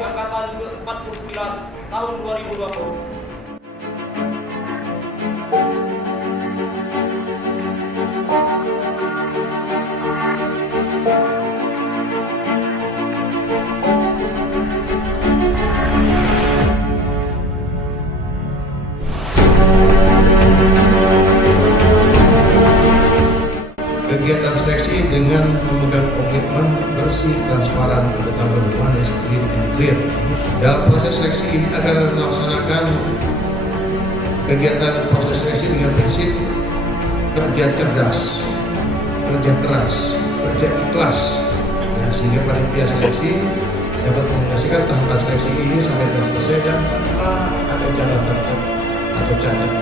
Angkatan ke-49 tahun 2020. Kegiatan seleksi dengan memegang komitmen bersih, transparan, terutama berhubungan clean and clear. Dalam proses seleksi ini akan melaksanakan kegiatan proses seleksi dengan prinsip kerja cerdas, kerja keras, kerja ikhlas, sehingga panitia seleksi dapat menyaksikan tahapan seleksi ini sampai selesai dan tanpa ada jalan tertentu atau cacat.